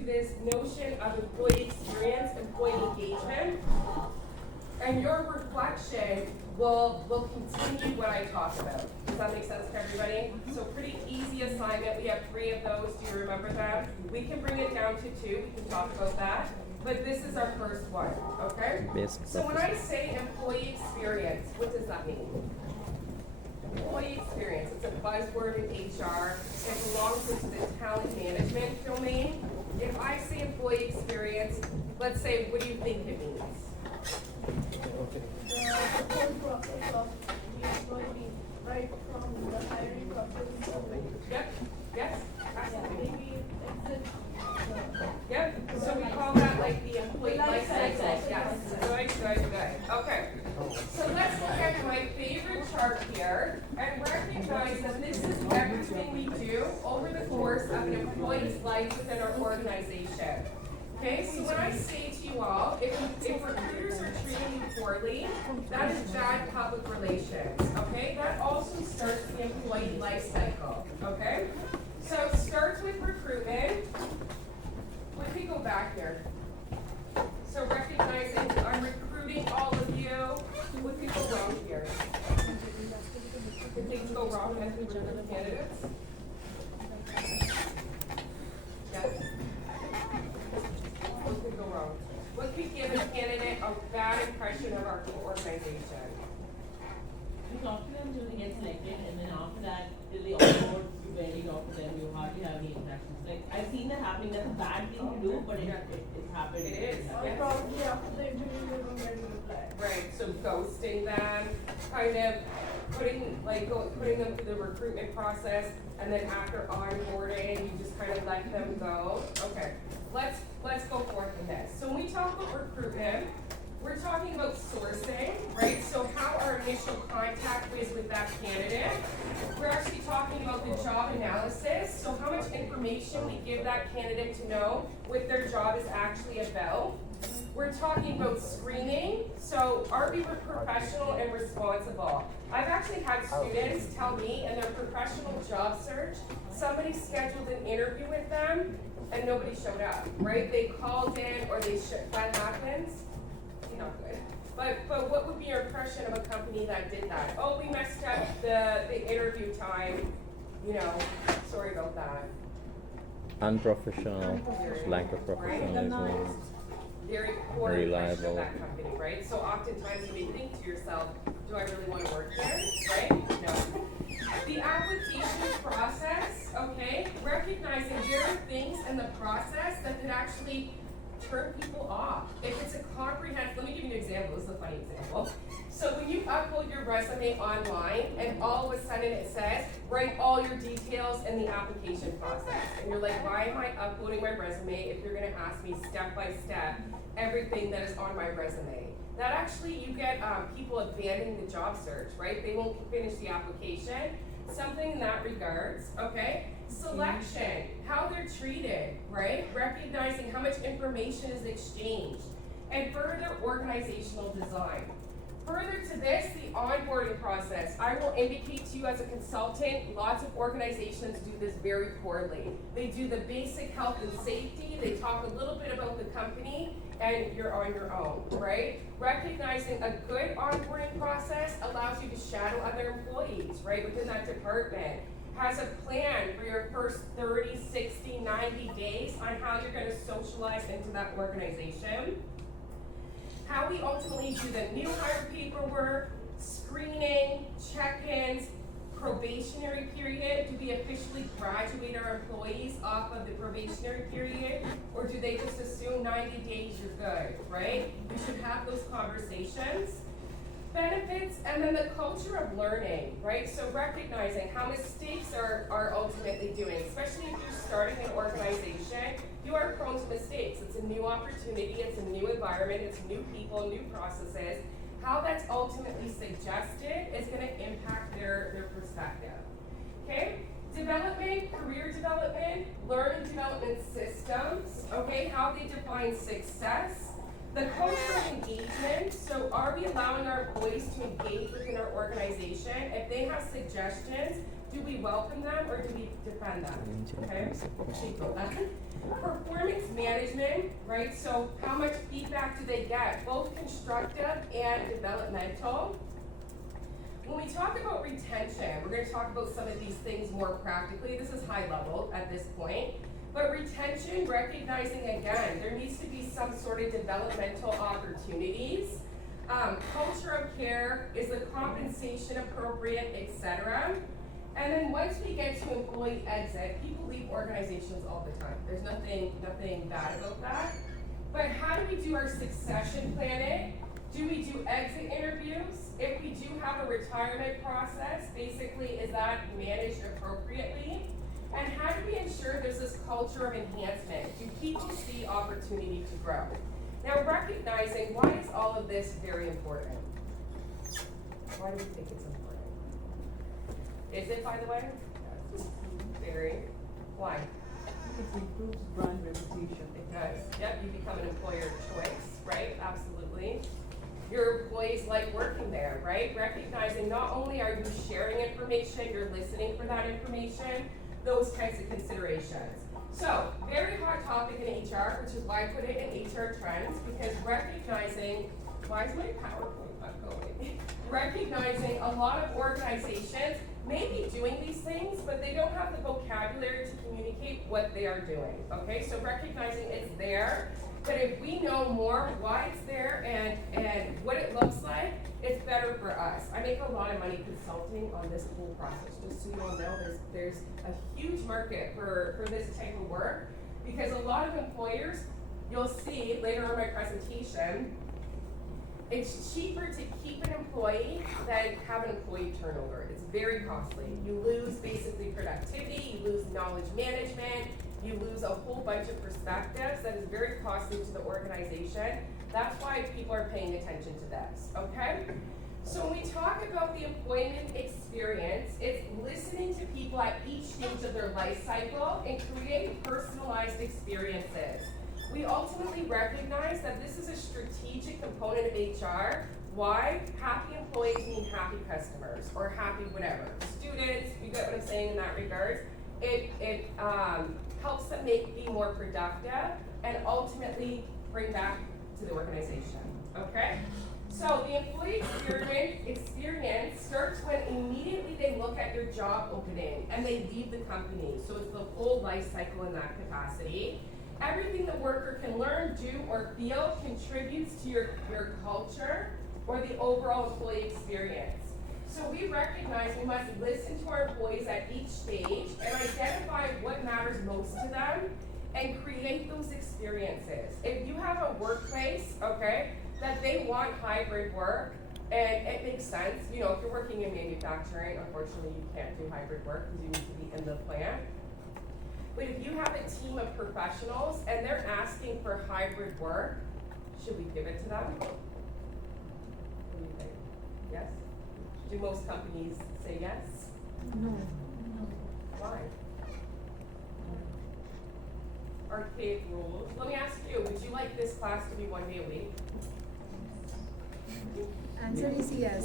to this notion of employee experience, employee engagement, and your reflection will continue what I talked about. Does that make sense to everybody? So pretty easy assignment. We have 3 of those. Do you remember them? We can bring it down to 2. We can talk about that. But this is our first one, okay? So when I say employee experience, what does that mean? Employee experience, it's a buzzword in HR. It belongs into the talent management domain. If I say employee experience, let's say, what do you think it means? The whole process of the employee, right from the hiring process. Yep, yes, absolutely. Maybe exit. Yep, so we call that like the employee life cycle. Yes, good. Okay, so let's look at my favorite chart here and recognize that this is everything we do over the course of an employee's life within our organization. Okay, so when I say to you all, if recruiters are treating you poorly, that is bad public relations, okay? That also starts the employee life cycle, okay? So it starts with recruitment. We can go back here. So recognizing I'm recruiting all of you, what could go wrong here? Could things go wrong as we recruit the candidates? Yes? What could go wrong? What could give a candidate a bad impression of our organization? You talk to them till they get selected, and then after that, till they onboard, you barely talk to them, you hardly have any interactions. Like, I've seen that happening, that's a bad thing to do, but it's happened. It is. Or Yes. probably after the interview, they don't get a reply. Right, so ghosting them, kind of putting them through the recruitment process, and then after onboarding, you just kind of let them go. Okay, let's go forth in this. So when we talk about recruitment, we're talking about sourcing, right? So how our initial contact is with that candidate. We're actually talking about the job analysis. So how much information we give that candidate to know what their job is actually about. We're talking about screening. So are we professional and responsible? I've actually had students tell me in their professional job search, somebody scheduled an interview with them and nobody showed up, right? They called in or that happens. Not good. But what would be your impression of a company that did that? Oh, we messed up the interview time. You know, sorry about that. Unprofessional, lack of Right? professionalism. Very poor impression Reliable. of that company, right? So oftentimes you may think to yourself, do I really want to work there? Right? No. The application process, okay, recognizing there are things in the process that could actually turn people off. If it's a comprehensive, let me give you an example, this is a funny example. So when you upload your resume online and all of a sudden it says, write all your details in the application process. And you're like, why am I uploading my resume if you're gonna ask me step by step everything that is on my resume? That actually, you get people abandoning the job search, right? They won't finish the application. Something in that regards, okay? Selection, how they're treated, right? Recognizing how much information is exchanged. And further, organizational design. Further to this, the onboarding process. I will indicate to you as a consultant, lots of organizations do this very poorly. They do the basic health and safety, they talk a little bit about the company, and you're on your own, right? Recognizing a good onboarding process allows you to shadow other employees, right, within that department. Has a plan for your first 30, 60, 90 days on how you're gonna socialize into that organization. How we ultimately do the new hire paperwork, screening, check-ins, probationary period. Do we officially graduate our employees off of the probationary period? Or do they just assume 90 days you're good, right? We should have those conversations. Benefits, and then the culture of learning, right? So recognizing how mistakes are ultimately doing, especially if you're starting an organization, you are prone to mistakes. It's a new opportunity, it's a new environment, it's new people, new processes. How that's ultimately suggested is going to impact their perspective. Okay? Development, career development, learning development systems, okay? How they define success. The culture of engagement, so are we allowing our employees to engage within our organization? If they have suggestions, do we welcome them or do we defend them? Okay? Performance right? So how much feedback do they get, both constructive and developmental? When we talk about retention, we're gonna talk about some of these things more practically. This is high level at this point. But retention, recognizing again, there needs to be some sort of developmental opportunities. Culture of care, is the compensation appropriate, etc. And then once we get to employee exit, people leave organizations all the time. There's nothing bad about that. But how do we do our succession planning? Do we do exit interviews? If we do have a retirement process, basically, is that managed appropriately? And how do we ensure there's this culture of enhancement? Do people see opportunity to grow? Now, recognizing, why is all of this very important? Why do we think it's important? Is it, by the way? Yes. Very. Why? It improves brand reputation. It does. Yep, you become an employer of choice, right? Absolutely. Your employees like working there, right? Recognizing not only are you sharing information, you're listening for that information, those kinds of considerations. So, very hot topic in HR, which is why I put it in HR trends, because recognizing, why is my PowerPoint not going? Recognizing a lot of organizations may be doing these things, but they don't have the vocabulary to communicate what they are doing, okay? So recognizing it's there, but if we know more why it's there and what it looks like, it's better for us. I make a lot of money consulting on this whole process, just so you all know, there's a huge market for this type of work, because a lot of employers, you'll see later on in my presentation, it's cheaper to keep an employee than have an employee turnover. It's very costly. You lose basically productivity, you lose knowledge management, you lose a whole bunch of perspectives that is very costly to the organization. That's why people are paying attention to this, okay? So when we talk about the employment experience, it's listening to people at each stage of their life cycle and creating personalized experiences. We ultimately recognize that this is a strategic component of HR. Why? Happy employees mean happy customers, or happy whatever. Students, you get what I'm saying in that regard. It helps them be more productive and ultimately bring back to the organization, okay? So the employee experience starts when immediately they look at your job opening and they leave the company. So it's the full life cycle in that capacity. Everything the worker can learn, do, or feel contributes to your culture or the overall employee experience. So we recognize we must listen to our employees at each stage and identify what matters most to them and create those experiences. If you have a workplace, okay, that they want hybrid work, and it makes sense, you know, if you're working in manufacturing, unfortunately you can't do hybrid work because you need to be in the plant. But if you have a team of professionals and they're asking for hybrid work, should we give it to them? What do you think? Yes? Do most companies say yes? No. Why? Archaic rules. Let me ask you, would you like this class to be 1 day a week? Answer is yes.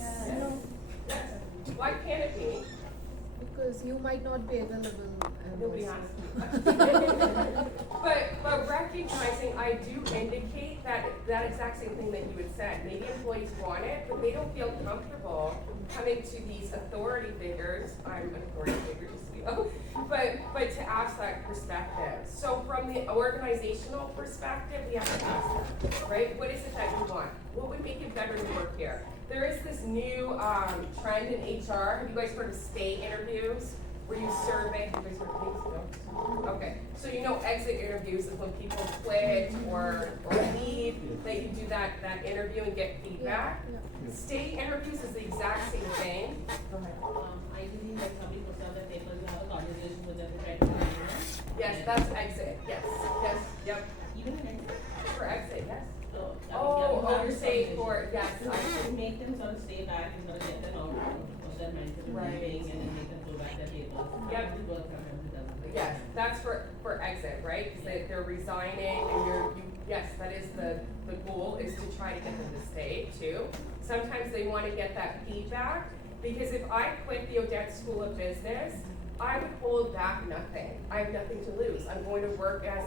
Yes. Why can't it be? Because you might not be available. Nobody asked me. But recognizing, I do indicate that exact same thing that you had said. Maybe employees want it, but they don't feel comfortable coming to these authority figures. I'm an authority figure, just so you know. But to ask that perspective. So from the organizational perspective, we have to ask them, right? What is it that you want? What would make it better to work here? There is this new trend in HR. Have you guys heard of stay interviews? Where you survey, you guys heard of these? No? Okay, so you know exit interviews is when people quit or leave, that you do that interview and get feedback. Yeah. Stay interviews is the exact same thing. Go ahead. Ideally, like somebody puts out their papers, you have a conversation with them to try to find out. Yes, that's exit, yes, yep, Even in exit. for exit, yes. So, You're saying for, yes, To make them sort of stay back and sort of get them out of their mindset of Right. leaving and then make them go back their papers. Yep. It works, sometimes it doesn't. Yes, that's for exit, right? Because they're resigning and yes, that is the goal, is to try to get them to stay too. Sometimes they want to get that feedback, because if I quit the Odette School of Business, I would hold back nothing. I have nothing to lose. I'm going to work as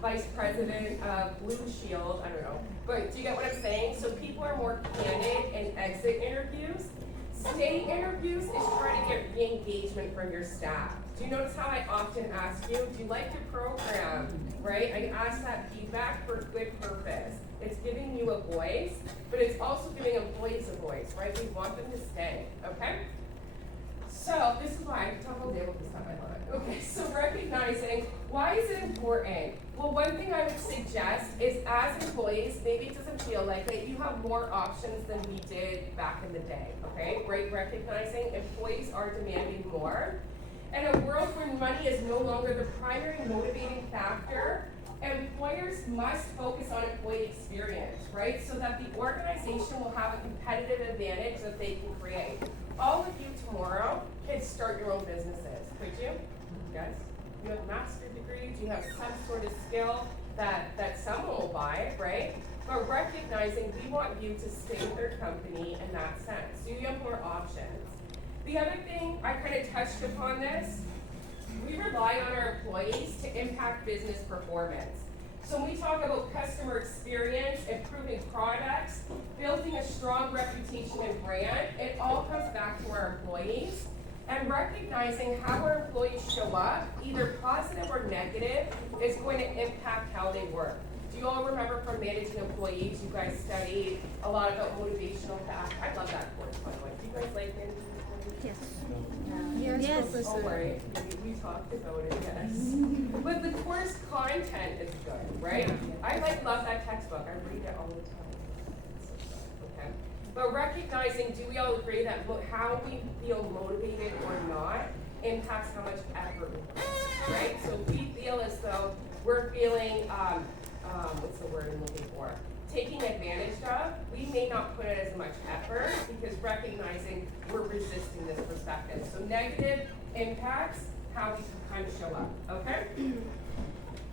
vice president of Blue Shield, I don't know. But do you get what I'm saying? So people are more candid in exit interviews. Stay interviews is trying to get re-engagement from your staff. Do you notice how I often ask you, do you like your program, right? I ask that feedback for a good purpose. It's giving you a voice, but it's also giving employees a voice, right? We want them to stay, okay? So this is why I can talk all day about this stuff, I love it. Okay, so recognizing, why is it important? Well, one thing I would suggest is as employees, maybe it doesn't feel like it, you have more options than we did back in the day, okay? Right, recognizing employees are demanding more. In a world where money is no longer the primary motivating factor, employers must focus on employee experience, right? So that the organization will have a competitive advantage that they can create. All of you tomorrow can start your own businesses, could you? Yes? You have master's degrees, you have some sort of skill that someone will buy, right? But recognizing we want you to stay with their company in that sense. So you have more options. The other thing, I kind of touched upon this, we rely on our employees to impact business performance. So when we talk about customer experience, improving products, building a strong reputation and brand, it all comes back to our employees. And recognizing how our employees show up, either positive or negative, is going to impact how they work. Do you all remember from managing employees, you guys studied a lot about motivational factors? I love that course, by the way. Do you guys like managing employees? Yes, Yes. Professor. Oh, right, we talked about it, yes. But the course content is good, right? I love that textbook, I read it all the time. It's so good, okay? But recognizing, do we all agree that how we feel motivated or not impacts how much effort we put, right? So if we feel as though we're feeling, what's the word I'm looking for? Taking advantage of, we may not put it as much effort because recognizing we're resisting this perspective. So negative impacts how we kind of show up, okay?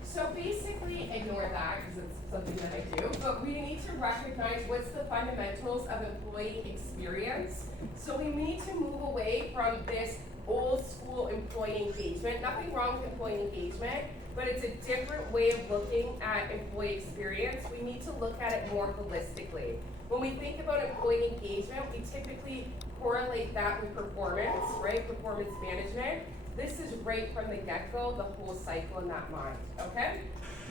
So basically ignore that because it's something that I do, but we need to recognize what's the fundamentals of employee experience. So we need to move away from this old school employee engagement. Nothing wrong with employee engagement, but it's a different way of looking at employee experience. We need to look at it more holistically. When we think about employee engagement, we typically correlate that with performance, right? Performance management. This is right from the get-go, the whole cycle in that mind, okay?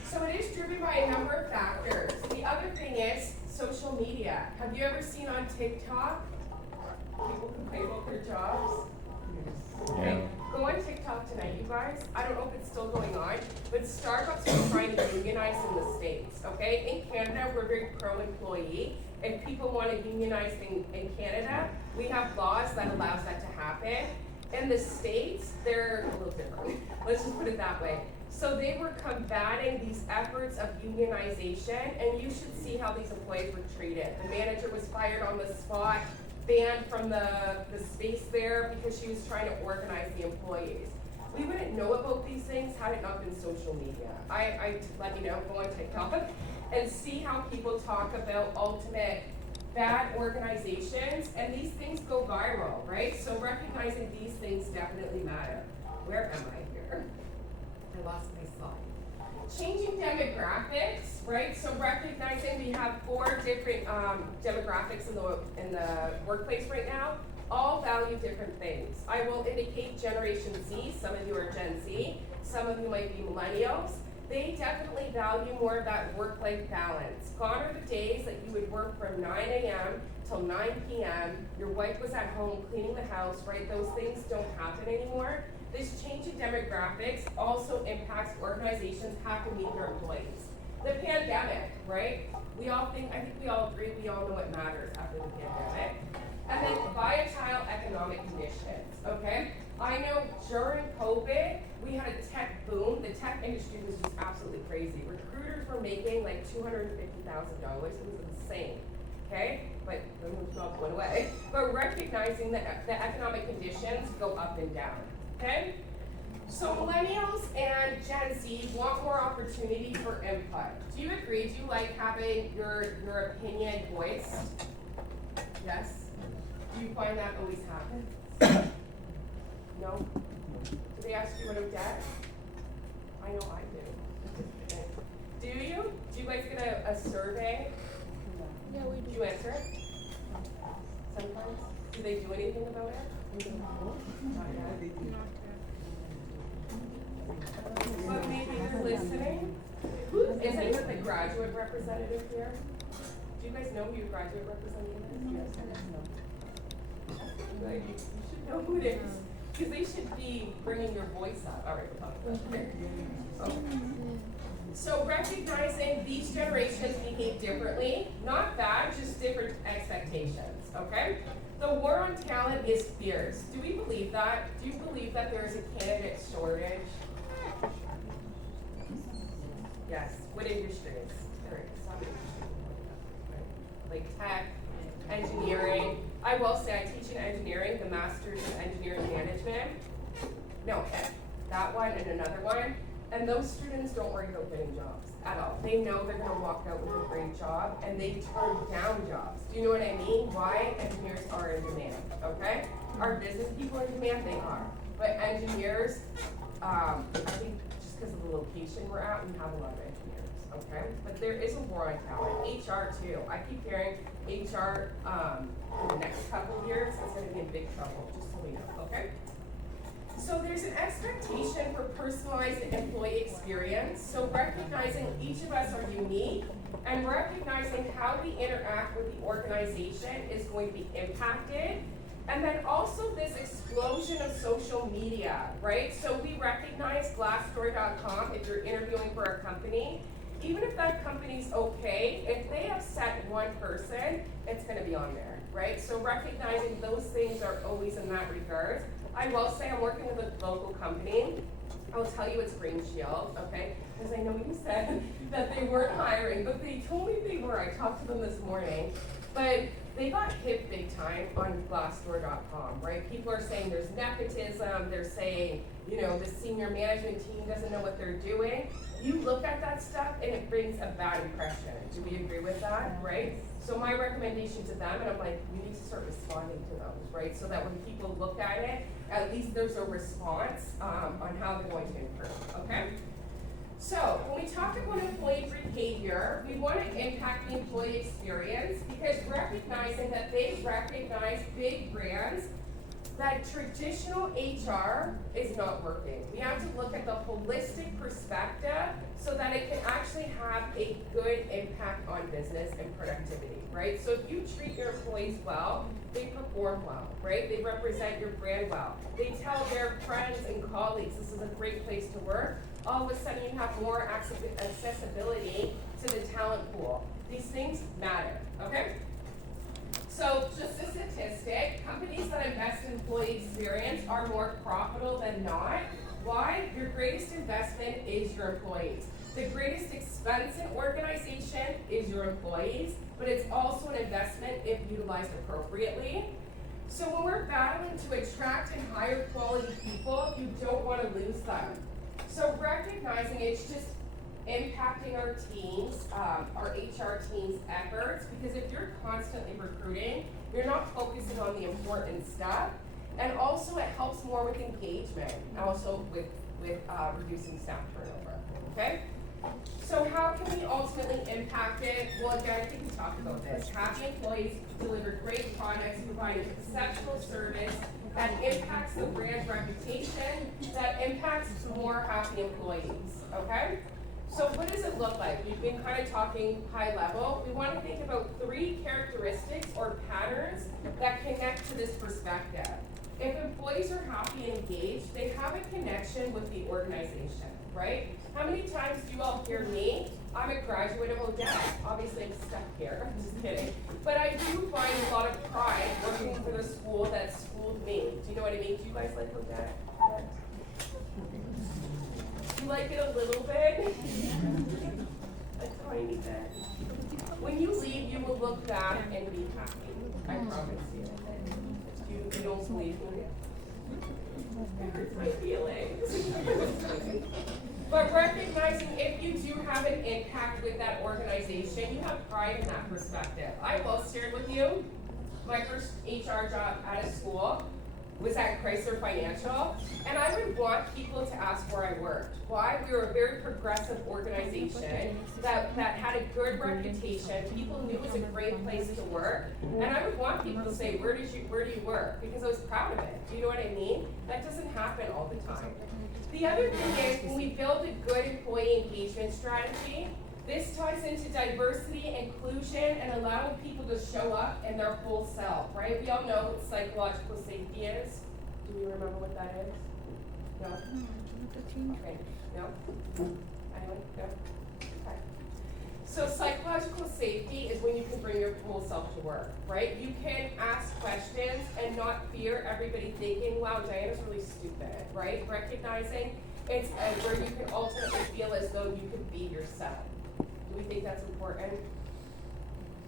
So it is driven by a number of factors. The other thing is social media. Have you ever seen on TikTok people complain about their jobs? Okay. Go on TikTok tonight, you guys. I don't know if it's still going on, but Starbucks is trying to unionize in the States, okay? In Canada, we're very pro-employee. If people want to unionize in Canada, we have laws that allows that to happen. In the States, they're a little different. Let's just put it that way. So they were combating these efforts of unionization, and you should see how these employees were treated. The manager was fired on the spot, banned from the space there because she was trying to organize the employees. We wouldn't know about these things had it not been social media. I let you know, go on TikTok and see how people talk about ultimate bad organizations, and these things go viral, right? So recognizing these things definitely matter. Where am I here? I lost my slide. Changing demographics, right? So recognizing we have 4 different demographics in the workplace right now, all value different things. I will indicate Generation Z, some of you are Gen Z, some of you might be millennials. They definitely value more of that work-life balance. Gone are the days that you would work from 9 a.m. till 9 p.m., your wife was at home cleaning the house, right? Those things don't happen anymore. This change in demographics also impacts organizations have to meet their employees. The pandemic, right? I think we all agree, we all know what matters after the pandemic. And then volatile economic conditions, okay? I know during COVID, we had a tech boom. The tech industry was just absolutely crazy. Recruiters were making like $250,000. It was insane, okay? But then those jobs went away. But recognizing that the economic conditions go up and down, okay? So millennials and Gen Z want more opportunity for input. Do you agree? Do you like having your opinion voiced? Yes? Do you find that always happens? No? Do they ask you what I'm dead? I know I do. guys get a survey? Yeah, we Do do. you answer it? Sometimes? Do they do anything about it? Not yet. But maybe you're listening? Is anyone the graduate representative here? Do you guys know who your graduate representative is? Yes. Like, you should know who it is, because they should be bringing your voice up. All right, we'll talk about that. Okay. So recognizing these generations behave differently, not bad, just different expectations, okay? The war on talent is fierce. Do we believe that? Do you believe that there is a candidate shortage? Yes. What industries? There is some industries like tech, engineering. I will say I teach in engineering, the master's in engineering management. No, that one and another one. And those students don't worry about getting jobs at all. They know they're gonna walk out with a great job and they turn down jobs. Do you know what I mean? Why? Engineers are in demand, okay? Are business people in demand? They are. But engineers, I think just because of the location we're at, we have a lot of engineers, okay? But there is a war on talent. HR too. I keep hearing HR in the next couple of years is gonna be in big trouble, just so we know, okay? So there's an expectation for personalized employee experience. So recognizing each of us are unique and recognizing how we interact with the organization is going to be impacted. And then also this explosion of social media, right? So we recognize Glassdoor.com, if you're interviewing for a company, even if that company's okay, if they upset one person, it's gonna be on there, right? So recognizing those things are always in that regard. I will say I'm working with a local company. I will tell you it's Green Shield, okay? Because I know you said that they weren't hiring, but they told me they were. I talked to them this morning. But they got hit big time on Glassdoor.com, right? People are saying there's nepotism. They're saying, you know, the senior management team doesn't know what they're doing. You look at that stuff and it brings a bad impression. Do we agree with that, right? So my recommendation to them, and I'm like, you need to start responding to those, right? So that when people look at it, at least there's a response on how they're going to improve, okay? So when we talk about employee behavior, we want to impact the employee experience because recognizing that they recognize big brands that traditional HR is not working. We have to look at the holistic perspective so that it can actually have a good impact on business and productivity, right? So if you treat your employees well, they perform well, right? They represent your brand well. They tell their friends and colleagues this is a great place to work. All of a sudden you have more accessibility to the talent pool. These things matter, okay? So just a statistic, companies that invest in employee experience are more profitable than not. Why? Your greatest investment is your employees. The greatest expense in organization is your employees, but it's also an investment if utilized appropriately. So when we're battling to attract and hire quality people, you don't want to lose them. So recognizing it's just impacting our teams, our HR team's efforts, because if you're constantly recruiting, you're not focusing on the important stuff, and also it helps more with engagement, and also with reducing staff turnover, okay? So how can we ultimately impact it? Well, again, I think we talked about this. Happy employees deliver great products, providing exceptional service that impacts the brand's reputation, that impacts more happy employees, okay? So what does it look like? We've been kind of talking high level. We want to think about 3 characteristics or patterns that connect to this perspective. If employees are happy and engaged, they have a connection with the organization, right? How many times do you all hear me? I'm a graduate of Odette. Obviously I'm stuck here, I'm just kidding. But I do find a lot of pride working for the school that schooled me. Do you know what I mean? Do you guys like Odette? Do you like it a little bit? A tiny bit. When you leave, you will look back and be happy. I promise you. You don't believe me? It hurts my feelings. But recognizing if you do have an impact with that organization, you have pride in that perspective. I will share with you my first HR job at a school. was at Chrysler Financial, and I would want people to ask where I worked. Why? We were a very progressive organization that had a good reputation. People knew it was a great place to work, and I would want people to say, where do you work? Because I was proud of it. Do you know what I mean? That doesn't happen all the time. The other thing is, when we build a good employee engagement strategy, this ties into diversity, inclusion, and allowing people to show up in their whole self, right? We all know what psychological safety is. Do you remember what that is? No? Okay, no? Anyone? No? Okay. So psychological safety is when you can bring your whole self to work, right? You can ask questions and not fear everybody thinking, wow, Diana's really stupid, right? Recognizing it's where you can ultimately feel as though you could be yourself. Do we think that's important?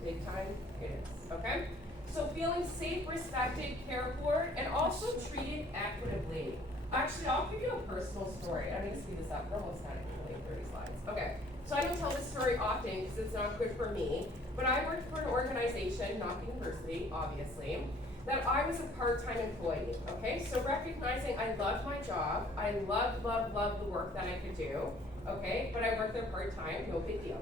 Big time? It is, okay? So feeling safe, respected, cared for, and also treated equitably. Actually, I'll give you a personal story. I need to speed this up. We're almost done. It's only 30 slides. Okay. So I don't tell this story often because it's not good for me, but I worked for an organization, not the university, obviously, that I was a part-time employee, okay? So recognizing I loved my job, I loved the work that I could do, okay? But I worked there part-time, no big deal.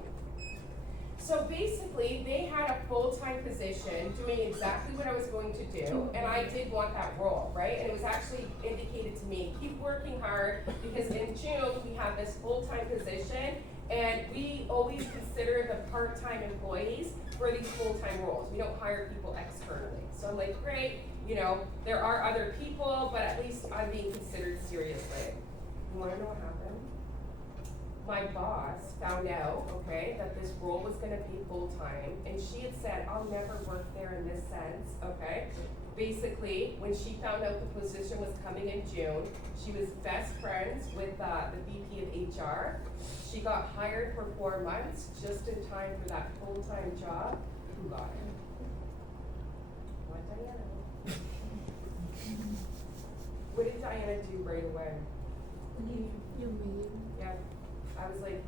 So basically, they had a full-time position doing exactly what I was going to do, and I did want that role, right? And it was actually indicated to me, keep working hard, because in June, we have this full-time position, and we always consider the part-time employees for these full-time roles. We don't hire people externally. So I'm like, great, you know, there are other people, but at least I'm being considered seriously. You wanna know what happened? My boss found out, okay, that this role was gonna be full-time, and she had said, I'll never work there in this sense, okay? Basically, when she found out the position was coming in June, she was best friends with the VP of HR. She got hired for 4 months, just in time for that full-time job. Who got it? What, Diana? What did Diana do right away? You mean? Yeah, I was like,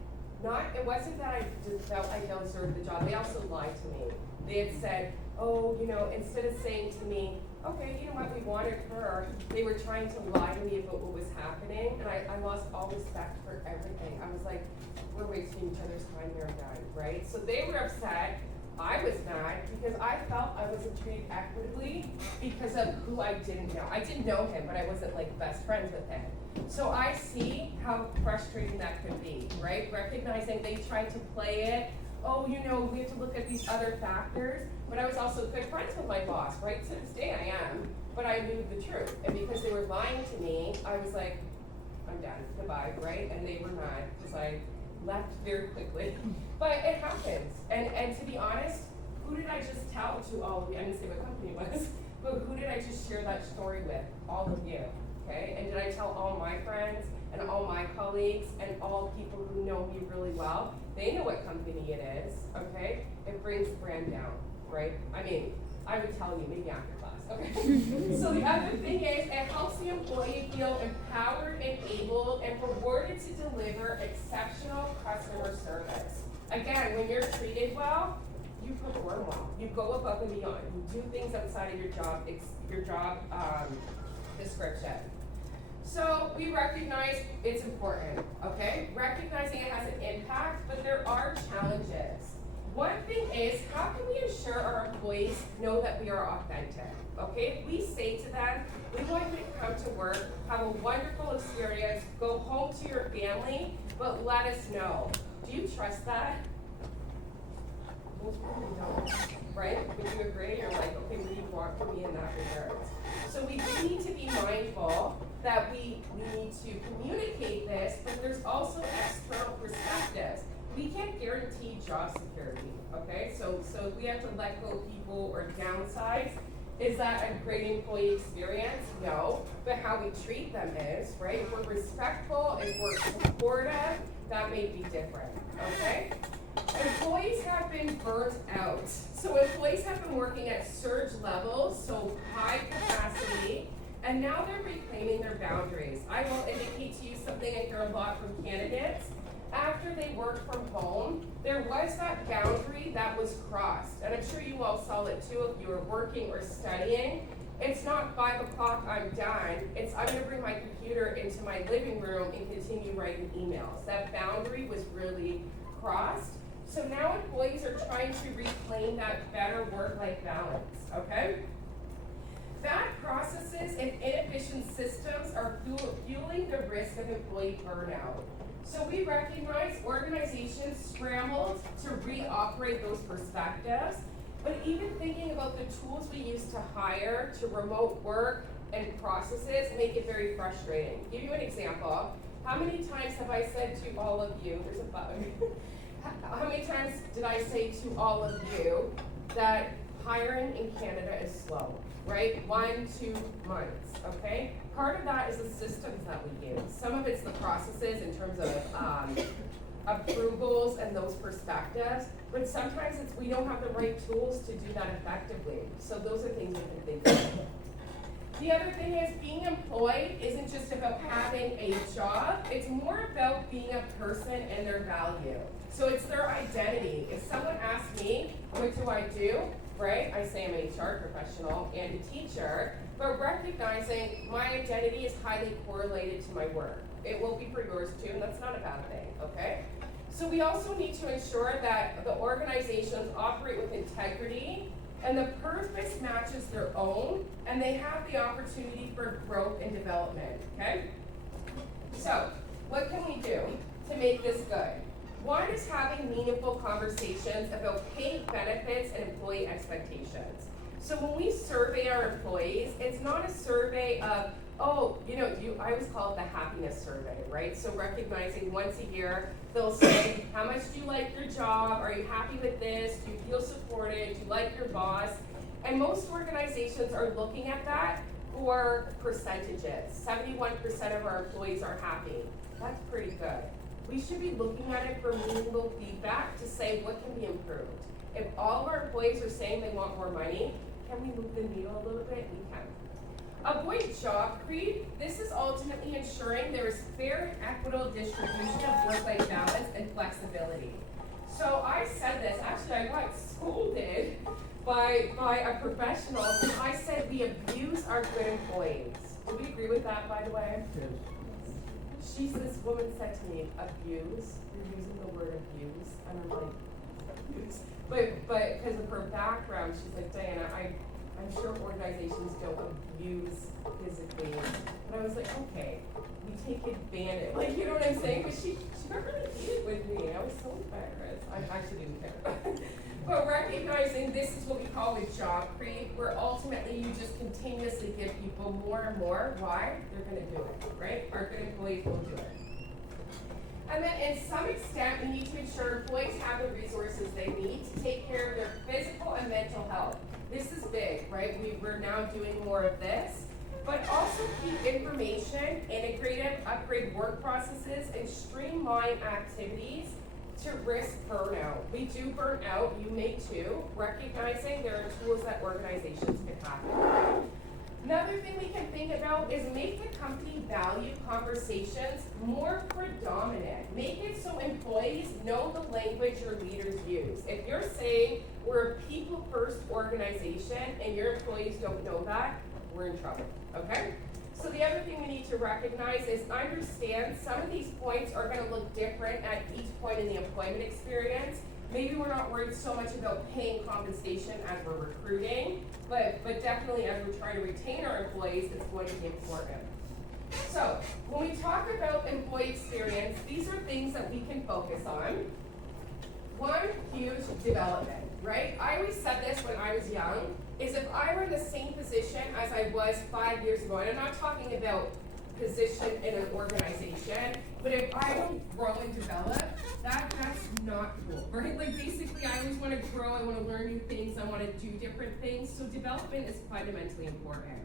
it wasn't that I just felt like I deserved the job, they also lied to me. They had said, oh, you know, instead of saying to me, okay, you know what, we wanted her, they were trying to lie to me about what was happening, and I lost all respect for everything. I was like, we're wasting each other's time here, guys, right? So they were upset, I was mad, because I felt I wasn't treated equitably because of who I didn't know. I didn't know him, but I wasn't like best friends with him. So I see how frustrating that could be, right? Recognizing they tried to play it, oh, you know, we have to look at these other factors, but I was also good friends with my boss, right? To this day I am, but I knew the truth. And because they were lying to me, I was like, I'm done, goodbye, right? And they were mad because I left very quickly. But it happens. And to be honest, who did I just tell to all of you? I didn't say what company it was, but who did I just share that story with? All of you, okay? And did I tell all my friends and all my colleagues and all people who know me really well? They know what company it is, okay? It brings the brand down, right? I mean, I would tell you maybe after class, okay? So the other thing is, it helps the employee feel empowered and able and rewarded to deliver exceptional customer service. Again, when you're treated well, you perform well. You go above and beyond. You do things outside of your job description. So we recognize it's important, okay? Recognizing it has an impact, but there are challenges. One thing is, how can we ensure our employees know that we are authentic, okay? If we say to them, we want you to come to work, have a wonderful experience, go home to your family, but let us know. Do you trust that? Most people don't, right? Would you agree? You're like, okay, what do you want from me in that regard? So we do need to be mindful that we need to communicate this, but there's also external perspectives. We can't guarantee job security, okay? So if we have to let go people or downsize, is that a great employee experience? No, but how we treat them is, right? If we're respectful, if we're supportive, that may be different, okay? Employees have been burnt out. So employees have been working at surge levels, so high capacity, and now they're reclaiming their boundaries. I will indicate to you something I hear a lot from candidates. After they worked from home, there was that boundary that was crossed. And I'm sure you all saw it too if you were working or studying. It's not 5 o'clock, I'm done. It's I'm gonna bring my computer into my living room and continue writing emails. That boundary was really crossed. So now employees are trying to reclaim that better work-life balance, okay? Bad processes and inefficient systems are fueling the risk of employee burnout. So we recognize organizations scrambled to reoperate those perspectives, but even thinking about the tools we use to hire, to remote work and processes make it very frustrating. Give you an example. How many times have I said to all of you, there's a bug, how many times did I say to all of you that hiring in Canada is slow, right? 1-2 months, okay? Part of that is the systems that we use. Some of it's the processes in terms of approvals and those perspectives, but sometimes it's we don't have the right tools to do that effectively. So those are things we can think of. The other thing is being employed isn't just about having a job, it's more about being a person and their value. So it's their identity. If someone asks me, what do? Right? I say I'm an HR professional and a teacher, but recognizing my identity is highly correlated to my work. It will be for yours too, and that's not a bad thing, okay? So we also need to ensure that the organizations operate with integrity and the purpose matches their own, and they have the opportunity for growth and development, okay? So, what can we do to make this good? One is having meaningful conversations about pay, benefits, and employee expectations. So when we survey our employees, it's not a survey of, oh, I always call it the happiness survey, right? So recognizing once a year, they'll say, how much do you like your job? Are you happy with this? Do you feel supported? Do you like your boss? And most organizations are looking at that for percentages. 71% of our employees are happy. That's pretty good. We should be looking at it for meaningful feedback to say what can be improved. If all of our employees are saying they want more money, can we move the needle a little bit? We can. Avoid job creep. This is ultimately ensuring there is fair and equitable distribution of work-life balance and flexibility. So I said this, actually I got scolded by a professional. I said we abuse our good employees. Do we agree with that, by the way? This woman said to me, abuse, you're using the word abuse, and I'm like, abuse. But because of her background, she's like, Diana, I'm sure organizations don't abuse physically. And I was like, okay, we take advantage. Like, you know what I'm saying? But she got really heated with me. I was so embarrassed. I actually didn't care. But recognizing this is what we call a job creep, where ultimately you just continuously give people more and more. Why? They're going to do it, right? Our good employees will do it. And then in some extent, we need to ensure employees have the resources they need to take care of their physical and mental health. This is big, right? We're now doing more of this. But also keep information, integrative, upgrade work processes, and streamline activities to risk burnout. We do burn out, you may too, recognizing there are tools that organizations can have. Another thing we can think about is make the company value conversations more predominant. Make it so employees know the language your leaders use. If you're saying we're a people-first organization and your employees don't know that, we're in trouble, okay? So the other thing we need to recognize is understand some of these points are going to look different at each point in the employment experience. Maybe we're not worried so much about paying compensation as we're recruiting, but definitely as we're trying to retain our employees, it's going to be important. So when we talk about employee experience, these are things that we can focus on. One, huge development, right? I always said this when I was young, is if I were in the same position as I was 5 years ago, and I'm not talking about position in an organization, but if I don't grow and develop, that's not cool, right? Like basically I always want to grow, I want to learn new things, I want to do different things, so development is fundamentally important.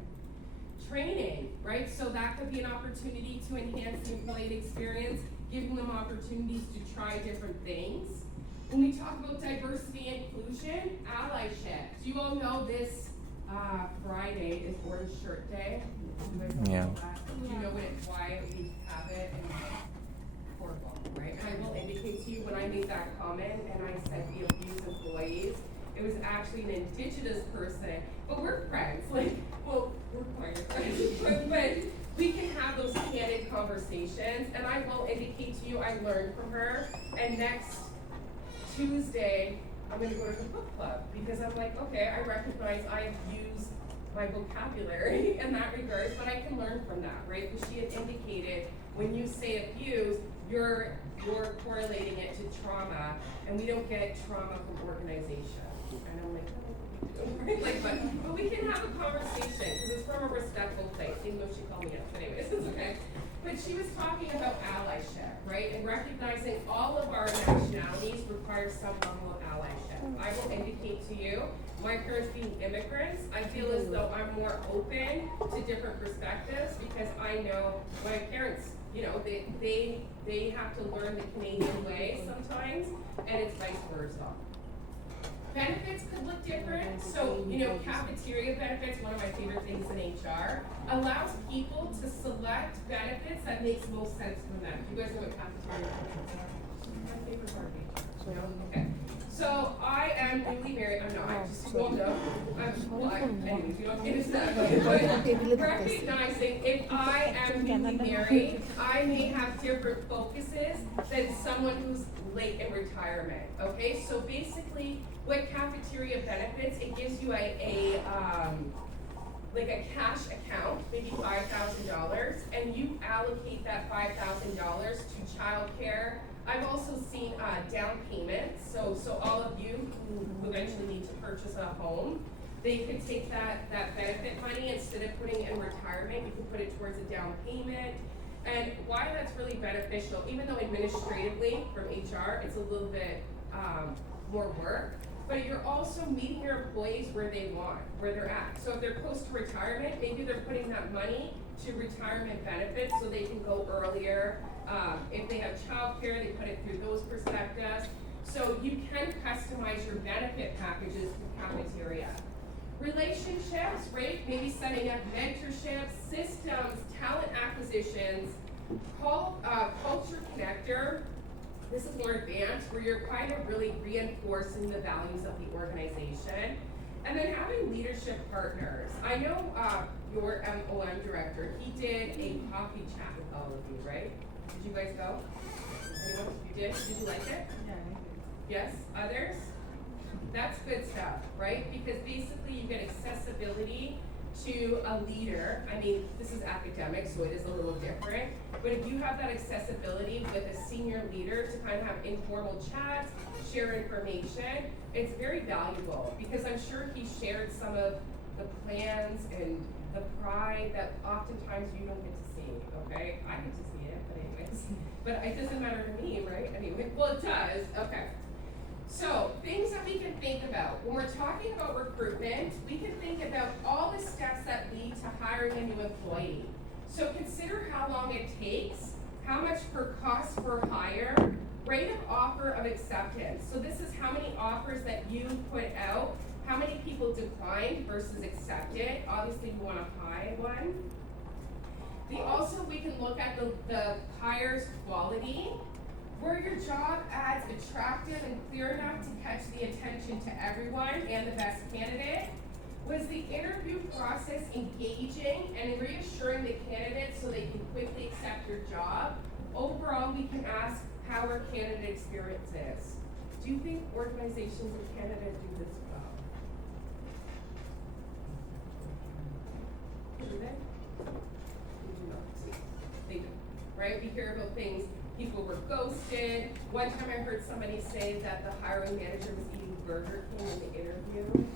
Training, right? So that could be an opportunity to enhance the employee experience, giving them opportunities to try different things. When we talk about diversity and inclusion, allyship. Do you all know this Friday is Orange Shirt Day? Yeah. Do you know why we have it? And horrible, right? And I will indicate to you when I made that comment and I said we abuse employees, It was actually an Indigenous person, but we're friends, like, well, we're quite friends, but we can have those candid conversations, and I will indicate to you, I learned from her, and next Tuesday, I'm gonna go to the book club, because I'm like, okay, I recognize I've used my vocabulary in that regards, but I can learn from that, right? Because she had indicated, when you say abuse, you're correlating it to trauma, and we don't get trauma from organization. And I'm like, oh, right? Like, but we can have a conversation, because it's from a respectful place, even though she called me up, but anyways, it's okay. But she was talking about allyship, right? And recognizing all of our nationalities require some level of allyship. I will indicate to you, my parents being immigrants, I feel as though I'm more open to different perspectives because I know my parents, you know, they have to learn the Canadian way sometimes, and it's vice versa. Benefits could look different. So, you know, cafeteria benefits, one of my favorite things in HR, allows people to select benefits that makes most sense for them. You guys know what cafeteria benefits are? My favorite part of HR. No? Okay. So I am newly married. I'm not. Just won't know. Anyways, you don't get into that. But recognizing if I am newly married, I may have different focuses than someone who's late in retirement. Okay, so basically, what cafeteria benefits, it gives you like a cash account, maybe $5,000, and you allocate that $5,000 to childcare. I've also seen down payments, so all of you who eventually need to purchase a home, they could take that benefit money, instead of putting it in retirement, you can put it towards a down payment. And why that's really beneficial, even though administratively from HR, it's a little bit more work, but you're also meeting your employees where they're at. So if they're close to retirement, maybe they're putting that money to retirement benefits so they can go earlier. If they have childcare, they put it through those perspectives. So you can customize your benefit packages for cafeteria. Relationships, right? Maybe setting up mentorships, systems, talent acquisitions, culture connector. This is more advanced, where you're kind of really reinforcing the values of the organization. And then having leadership partners. I know your MOM director, he did a coffee chat with all of you, right? Did you guys go? Anyone? You did? Did you like it? Yeah, I agree. Yes? Others? That's good stuff, right? Because basically you get accessibility to a leader. I mean, this is academic, so it is a little different. But if you have that accessibility with a senior leader to kind of have informal chats, share information, it's very valuable. Because I'm sure he shared some of the plans and the pride that oftentimes you don't get to see, okay? I get to see it, but anyways. But it doesn't matter to me, right? Anyway, well, it does, okay. So, things that we can think about. When we're talking about recruitment, we can think about all the steps that lead to hiring a new employee. So consider how long it takes, how much per cost per hire, rate of offer of acceptance. So this is how many offers that you put out, how many people declined versus accepted. Obviously you want a high one. We can look at the hire's quality. Were your job ads attractive and clear enough to catch the attention to everyone and the best candidate? Was the interview process engaging and reassuring the candidates so they can quickly accept your job? Overall, we can ask how our candidate experience is. Do you think organizations in Canada do this well? Do they? They do not. They do, right? We hear about things. People were ghosted. One time I heard somebody say that the hiring manager was eating Burger King in the interview.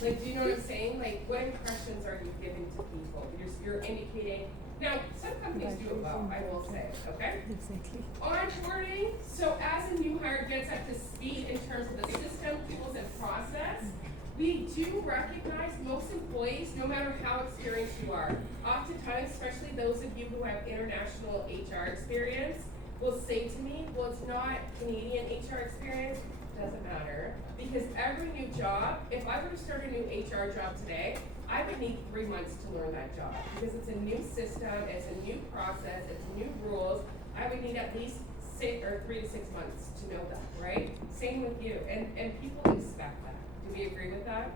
Like, do you know what I'm saying? Like, what impressions are you giving to people? You're indicating. Now, some companies do it well, I will say, okay? Exactly. Onboarding. So as a new hire gets up to speed in terms of the system, tools, and process, we do recognize most employees, no matter how experienced you are. Oftentimes, especially those of you who have international HR experience, will say to me, well, it's not Canadian HR experience. Doesn't matter, because every new job, if I were to start a new HR job today, I would need 3 months to learn that job, because it's a new system, it's a new process, it's new rules. I would need at least 3 to 6 months to know that, right? Same with you, and people expect that. Do we agree with that?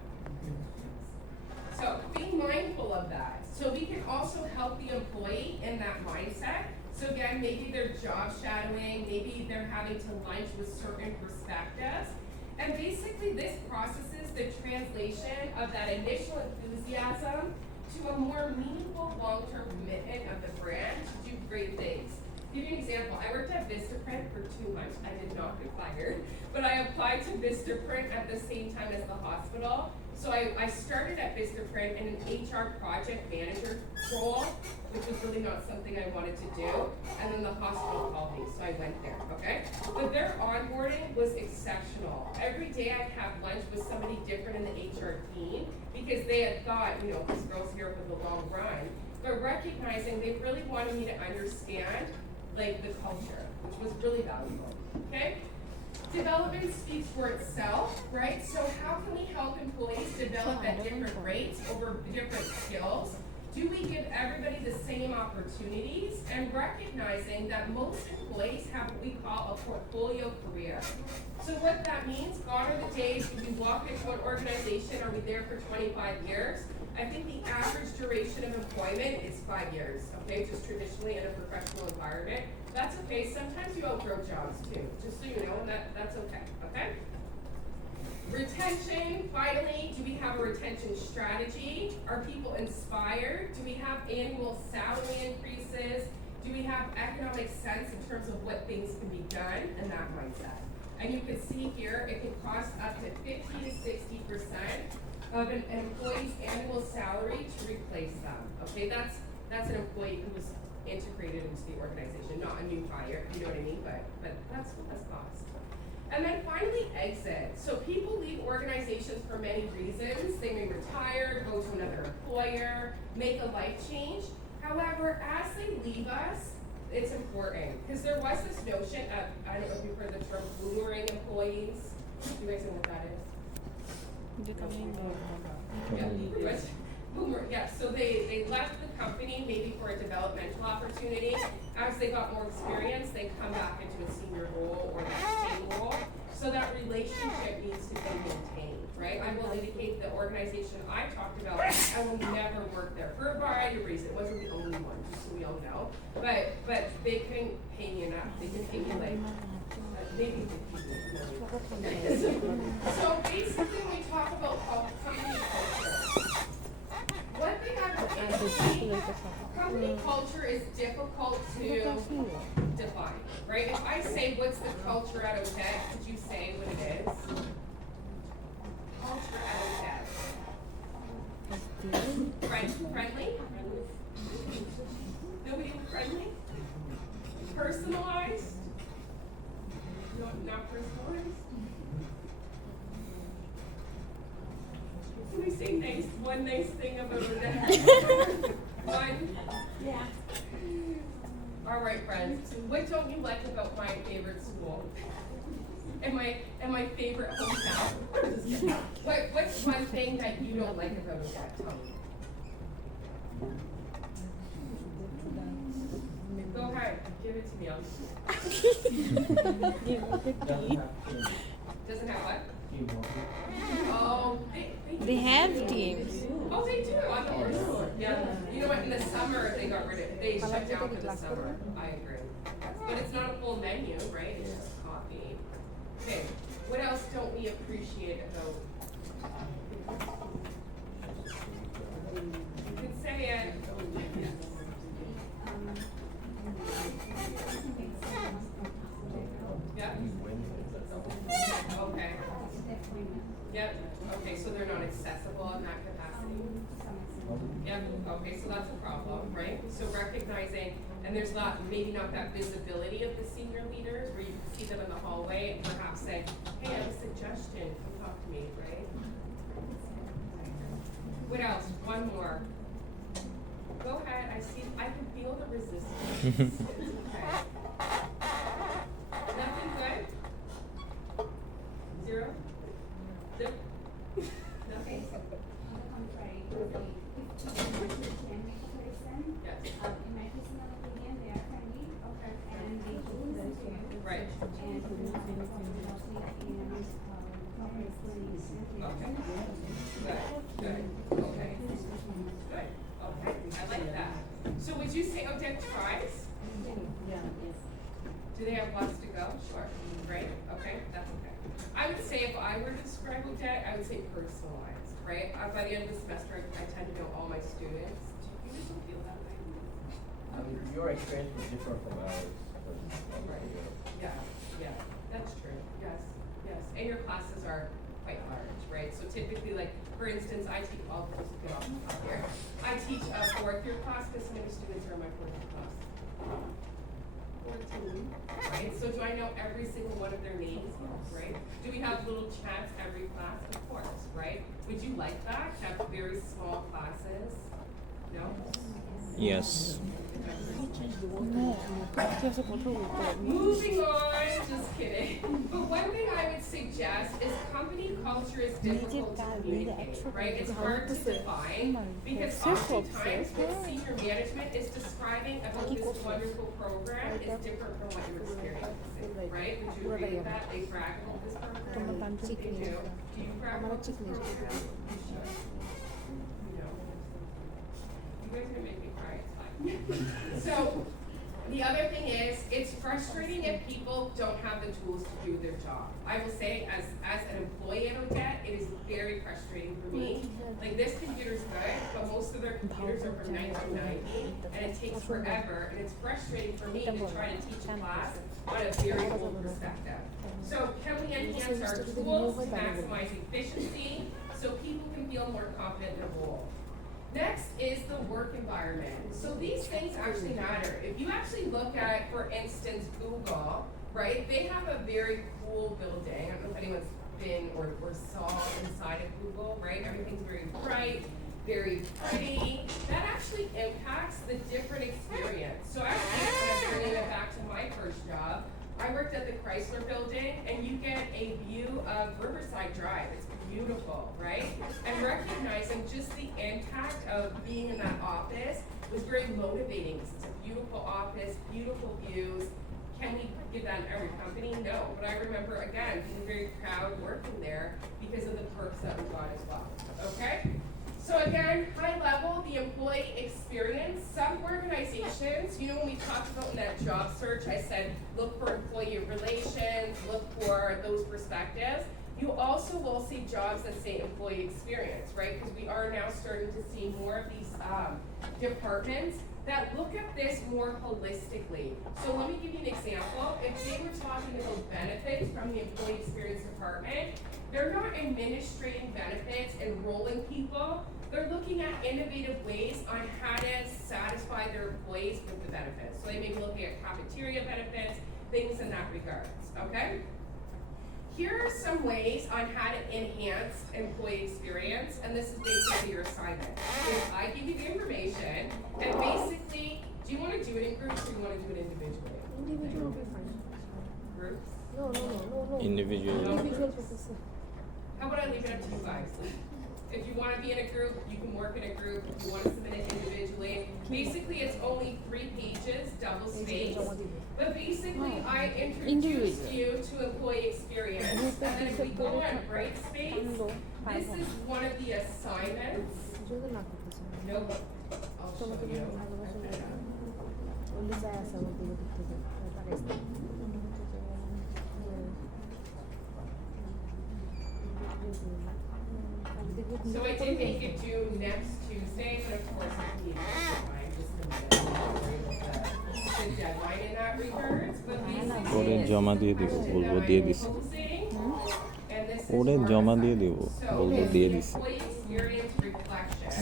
So be mindful of that. So we can also help the employee in that mindset. So again, maybe they're job shadowing, maybe they're having to lunch with certain perspectives. And basically this processes the translation of that initial enthusiasm to a more meaningful long-term commitment of the brand to do great things. Give you an example, I worked at Vistaprint for 2 months. I did not get fired, but I applied to Vistaprint at the same time as the hospital. So I started at Vistaprint in an HR project manager role, which was really not something I wanted to do. And then the hospital called me, so I went there, okay? But their onboarding was exceptional. Every day I'd have lunch with somebody different in the HR team because they had thought, you know, this girl's here for the long run. But recognizing they really wanted me to understand, like, the culture, which was really valuable, okay? Development speaks for itself, right? So how can we help employees develop at different rates over different skills? Do we give everybody the same opportunities? And recognizing that most employees have what we call a portfolio career. So what that means, gone are the days when you walk into an organization, are we there for 25 years? I think the average duration of employment is 5 years, okay, just traditionally in a professional environment. That's okay, sometimes you outgrow jobs too, just so you know, and that's okay, okay? Retention, finally, do we have a retention strategy? Are people inspired? Do we have annual salary increases? Do we have economic sense in terms of what things can be done and that mindset? And you can see here, it can cost up to 50 to 60% of an employee's annual salary to replace them. Okay, that's an employee who was integrated into the organization, not a new hire, you know what I mean? But that's what this costs. And then finally, exit. So people leave organizations for many reasons. They may retire, go to another employer, make a life change. However, as they leave us, it's important because there was this notion of, I don't know if you've heard the term boomerang employees. Do you guys know what that is? Yeah, boomer, yeah, so they left the company maybe for a developmental opportunity. As they got more experience, they come back into a senior role or that same role. So that relationship needs to be maintained, right? I will indicate the organization I talked about, I will never work there for a variety of reasons. It wasn't the only one, just so we all know. But they couldn't pay me enough. They could pay me like maybe 50 million. So basically when we talk about company culture, one thing I will indicate, company culture is difficult to define, right? If I say what's the culture at OTED, could you say what it is? Culture at OTED. Friendly? Nobody friendly? Personalized? No, not personalized? Can we say nice, one nice thing about OTED? One? Yeah. All right, friends, what don't you like about my favorite school? And my favorite hometown? What's one thing that you don't like about that, Tell me. Go ahead, give it to me. Doesn't have what? Oh, They have teams. Oh, they do. On the first. Yeah. You know what? In the summer, they shut down for the summer. I agree. But it's not a full menu, right? It's just coffee. Okay. What else don't we appreciate about? You can say it. Yeah. Okay. Yep. Okay, so they're not accessible in that capacity. Yep. Okay, so that's a problem, right? So recognizing, and there's maybe not that visibility of the senior leaders where you can see them in the hallway and perhaps say, hey, I have a suggestion, come talk to me, right? What else? One more. Go ahead, I can feel the resistance. Okay. Nothing good? Zero? Zip? Nothing? Yes. In my personal opinion, they are friendly. Okay. And they do listen to you. Right. And mostly in corporate clinics. Okay. I would say if I were to describe Odette, I would say personalized, right? By the end of the semester, I tend to know all my students. Do you just don't feel that way? Your experience was different from ours. Right. Yeah, yeah, that's true, yes, yes. And your classes are quite large, right? So typically, like, for instance, I teach, I'll just get off the top here. I teach a fourth year class, because how many students are in my fourth year class? 14, right? So do I know every single one of their names? Right? Do we have little chats every class? Of course, right? Would you like that? To have very small classes? No? Yes. Moving on, just kidding. But one thing I would suggest is company culture is difficult to communicate, right? It's hard to define because oftentimes what senior management is describing about this wonderful program is different from what you're experiencing, right? Would you agree with that? They brag about this program? They do. Do you brag about this program? You should. You know. You guys are gonna make me cry, it's fine. So, the other thing is, it's frustrating if people don't have the tools to do their job. I will say, as an employee at Odette, it is very frustrating for me. Like, this computer's good, but most of their computers are from 1990, and it takes forever, and it's frustrating for me to try to teach a class on a very old perspective. So, can we enhance our tools to maximize efficiency so people can feel more confident in their role? Next is the work environment. So these things actually matter. If you actually look at, for instance, Google, right? They have a very cool building. I don't know if anyone's been or saw inside of Google, right? Everything's very bright, very pretty. That actually impacts the different experience. So actually, kind of bringing it back to my first job, I worked at the Chrysler building, and you get a view of Riverside Drive. It's beautiful, right? And recognizing just the impact of being in that office was very motivating. It's a beautiful office, beautiful views. Can we give that in every company? No. But I remember, again, being very proud working there because of the perks that we got as well. Okay? So again, high level, the employee experience. Some organizations, you know, when we talked about in that job search, I said, look for employee relations, look for those perspectives. You also will see jobs that say employee experience, right? Because we are now starting to see more of these departments that look at this more holistically. So let me give you an example. If they were talking about benefits from the employee experience department, they're not administrating benefits, enrolling people. They're looking at innovative ways on how to satisfy their employees with the benefits. So they may be looking at cafeteria benefits, things in that regards, okay? Here are some ways on how to enhance employee experience, and this is basically your assignment. If I give you the information, and basically, do you want to do it in groups or do you want to do it individually? Individual will be fine. Groups? No. Individual. Individual professor. How about I leave it up to you guys? If you want to be in a group, you can work in a group. If you want to submit it individually, basically it's only 3 pages, double spaced. But basically, I introduced you to employee experience, and then if we go on Brightspace, this is one of the assignments. Nope. I'll show you. So I did make it due next Tuesday, but of course I need deadline just in a minute. The deadline in that regards, but basically ওরে জমা দিয়ে দিব বলবো দিয়ে দিছি ওরে জমা দিয়ে দিব বলবো দিয়ে দিছি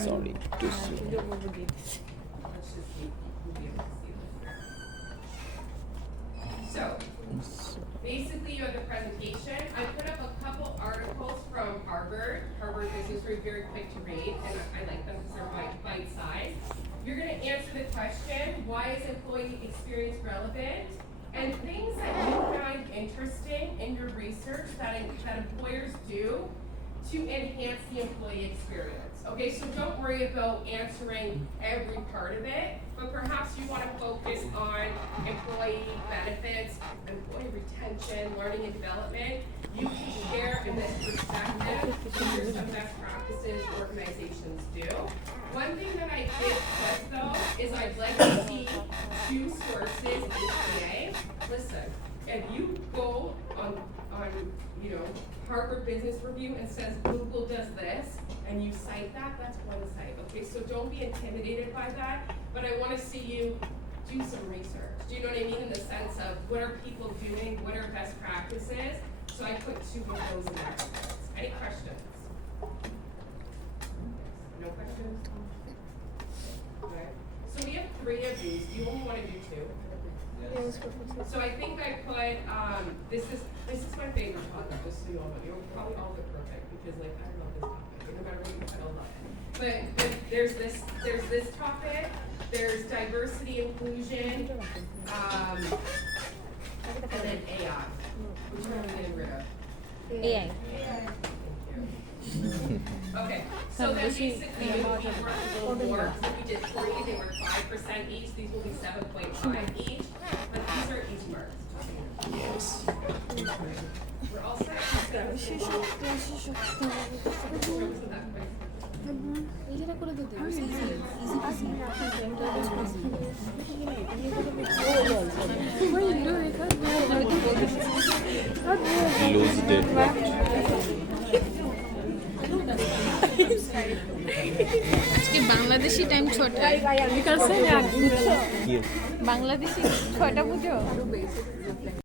sorry to soon So, basically you have the presentation. I put up a couple articles from Harvard Business Review, very quick to read, and I like them because they're bite size. You're going to answer the question, why is employee experience relevant? And things that you find interesting in your research that employers do to enhance the employee experience. Okay, so don't worry about answering every part of it, but perhaps you want to focus on employee benefits, employee retention, learning and development. You can share in this perspective. These are some best practices organizations do. One thing that I did put though is I'd like to see 2 sources APA. Listen, if you go on, you know, Harvard Business Review and says Google does this, and you cite that, that's one site, okay? So don't be intimidated by that, but I wanna see you do some research. Do you know what I mean, in the sense of what are people doing, what are best practices? So I put 2 of those in there. Any questions? No questions? Okay, so we have 3 of these, do you only wanna do 2? Yes, Professor. So I think I put, this is my favorite topic, just so you all know, you'll probably all get perfect, because like, I love this topic, no matter what you put, I love it. But there's this topic, there's diversity, inclusion, and then AI, which one are we getting rid of? AI. Okay, so then basically, we worked a little more, so we did 3, they were 5% each, these will be 7.5 each, but these are each marked. Yes. We're all set. Lose it. আজকে Bangladeshi time 6টা Yes. Bangladeshi 6টা বুঝো